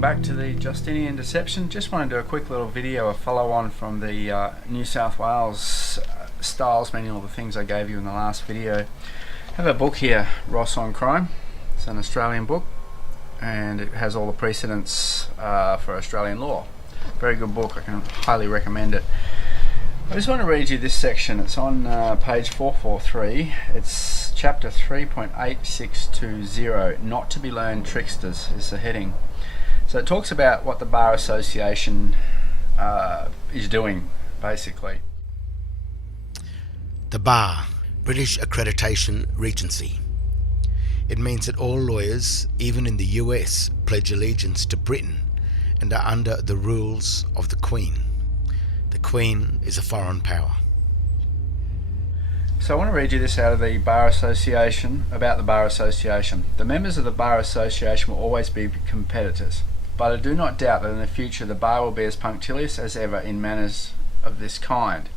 welcome back to the Justinian Deception. Just want to do a quick little video, a follow on from the New South Wales Styles Manual, the things I gave you in the last video. I have a book here, Ross on Crime. It's an Australian book and it has all the precedents for Australian law. Very good book, I can highly recommend it. I just want to read you this section. It's on page 443. It's chapter 3.8620, Not to be Learned Tricksters is the heading. So it talks about what the Bar Association is doing, basically. The Bar, British Accreditation Regency. It means that all lawyers, even in the US, pledge allegiance to Britain and are under the rules of the Queen. The Queen is a foreign power. So I want to read you this out of the Bar Association, about the Bar Association. The members of the Bar Association will always be competitors, but I do not doubt that in the future the Bar will be as punctilious as ever in matters of this kind.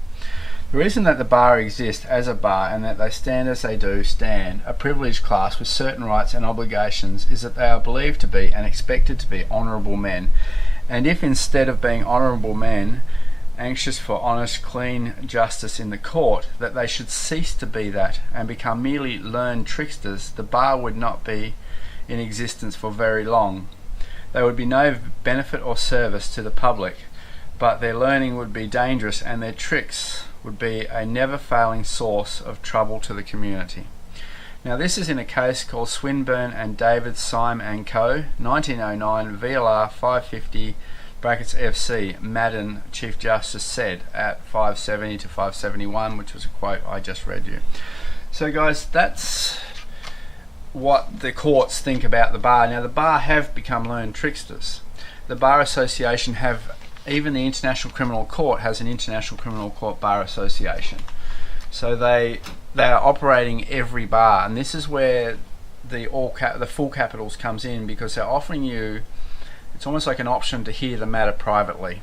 The reason that the Bar exists as a bar and that they stand as they do stand, a privileged class with certain rights and obligations, is that they are believed to be and expected to be honourable men, and if instead of being honourable men, anxious for honest, clean justice in the court, that they should cease to be that and become merely learned tricksters, the bar would not be in existence for very long. They would be no benefit or service to the public, but their learning would be dangerous and their tricks would be a never-failing source of trouble to the community. Now this is in a case called Swinburne and David Syme and Co. 1909 VLR 550 brackets FC, Madden Chief Justice said at 570 to 571, which was a quote I just read you. So guys, that's what the courts think about the bar. Now the bar have become learned tricksters. The Bar Association have, even the International Criminal Court has an International Criminal Court Bar Association. So they are operating every bar, and this is where the full capitals comes in, because they're offering you, it's almost like an option to hear the matter privately.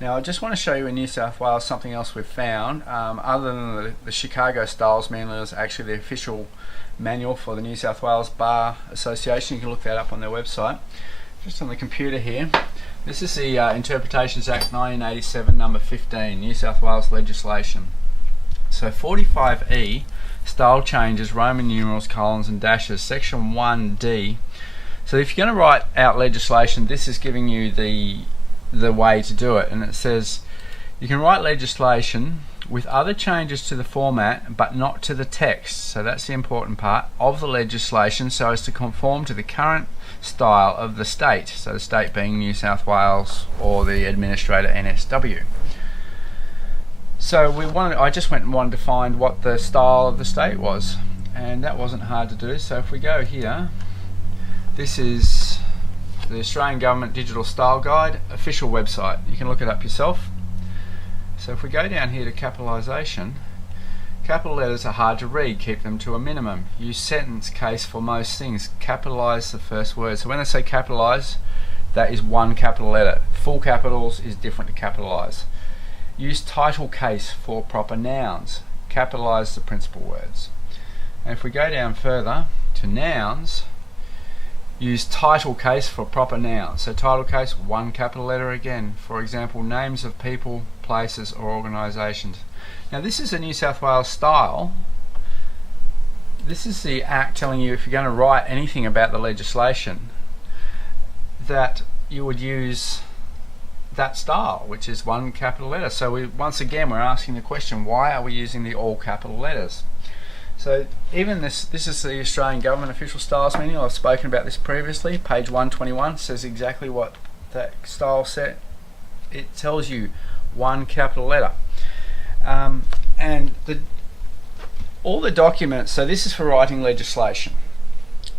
Now I just want to show you in New South Wales something else we've found. Other than the Chicago Styles Manual is actually the official manual for the New South Wales Bar Association. You can look that up on their website. Just on the computer here. This is the Interpretations Act 1987 number 15, New South Wales legislation. So 45E, style changes, Roman numerals, colons and dashes, section 1D. So if you're going to write out legislation, this is giving you the way to do it, and it says you can write legislation with other changes to the format but not to the text, so that's the important part, of the legislation, so as to conform to the current style of the state, so the state being New South Wales or the administrator NSW. So I just went and wanted to find what the style of the state was, and that wasn't hard to do. So if we go here, this is the Australian Government Digital Style Guide official website. You can look it up yourself. So if we go down here to capitalisation, capital letters are hard to read, keep them to a minimum. Use sentence case for most things. Capitalise the first word. So when they say capitalise, that is one capital letter. Full capitals is different to capitalise. Use title case for proper nouns. Capitalise the principal words. And if we go down further to nouns, use title case for proper nouns. So title case, one capital letter again. For example, names of people, places or organisations. Now this is a New South Wales style. This is the Act telling you if you're going to write anything about the legislation that you would use that style, which is one capital letter. So once again we're asking the question, why are we using the all capital letters? So even this is the Australian Government Official Styles Manual. I've spoken about this previously. Page 121 says exactly what that style set. It tells you one capital letter. And all the documents, so this is for writing legislation.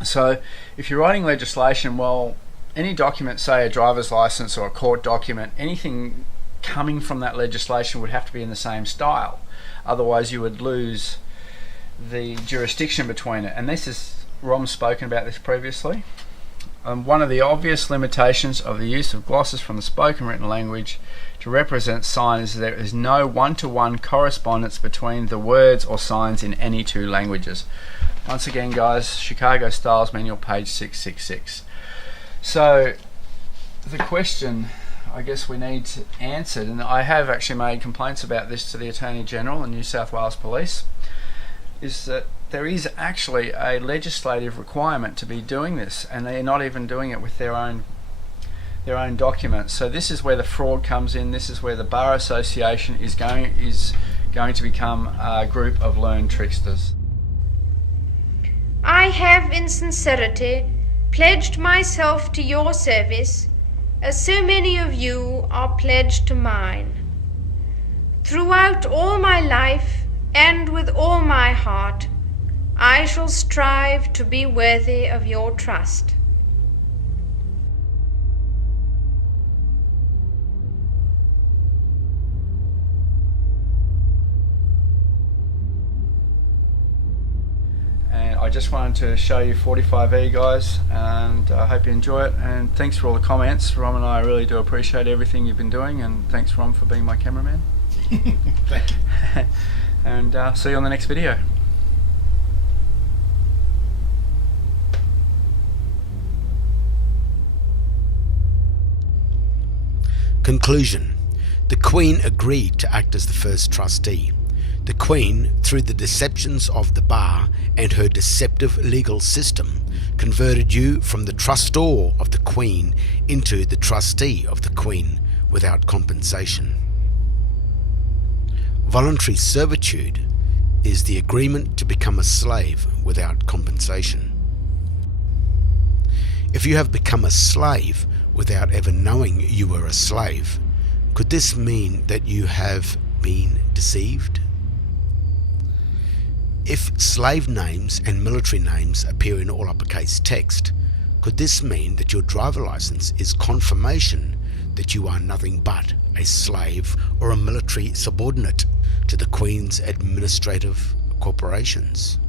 So if you're writing legislation, well, any document, say a driver's license or a court document, anything coming from that legislation would have to be in the same style. Otherwise you would lose the jurisdiction between it, and this is, Rom's spoken about this previously. One of the obvious limitations of the use of glosses from the spoken written language to represent signs is there is no one-to-one correspondence between the words or signs in any two languages. Once again guys, Chicago Styles Manual, page 666. So the question I guess we need answered, and I have actually made complaints about this to the Attorney General and New South Wales Police, is that there is actually a legislative requirement to be doing this, and they're not even doing it with their own documents. So this is where the fraud comes in. This is where the Bar Association is going to become a group of learned tricksters. I have in sincerity pledged myself to your service, as so many of you are pledged to mine. Throughout all my life and with all my heart, I shall strive to be worthy of your trust. I just wanted to show you 45E, guys, and I hope you enjoy it, and thanks for all the comments. Rom and I really do appreciate everything you've been doing, and thanks, Rom, for being my cameraman. Thank you. And see you on the next video. Conclusion. The Queen agreed to act as the first trustee. The Queen, through the deceptions of the Bar and her deceptive legal system, converted you from the trustor of the Queen into the trustee of the Queen without compensation. Voluntary servitude is the agreement to become a slave without compensation. If you have become a slave without ever knowing you were a slave, could this mean that you have been deceived? If slave names and military names appear in all uppercase text, could this mean that your driver license is confirmation that you are nothing but a slave or a military subordinate to the Queen's administrative corporations?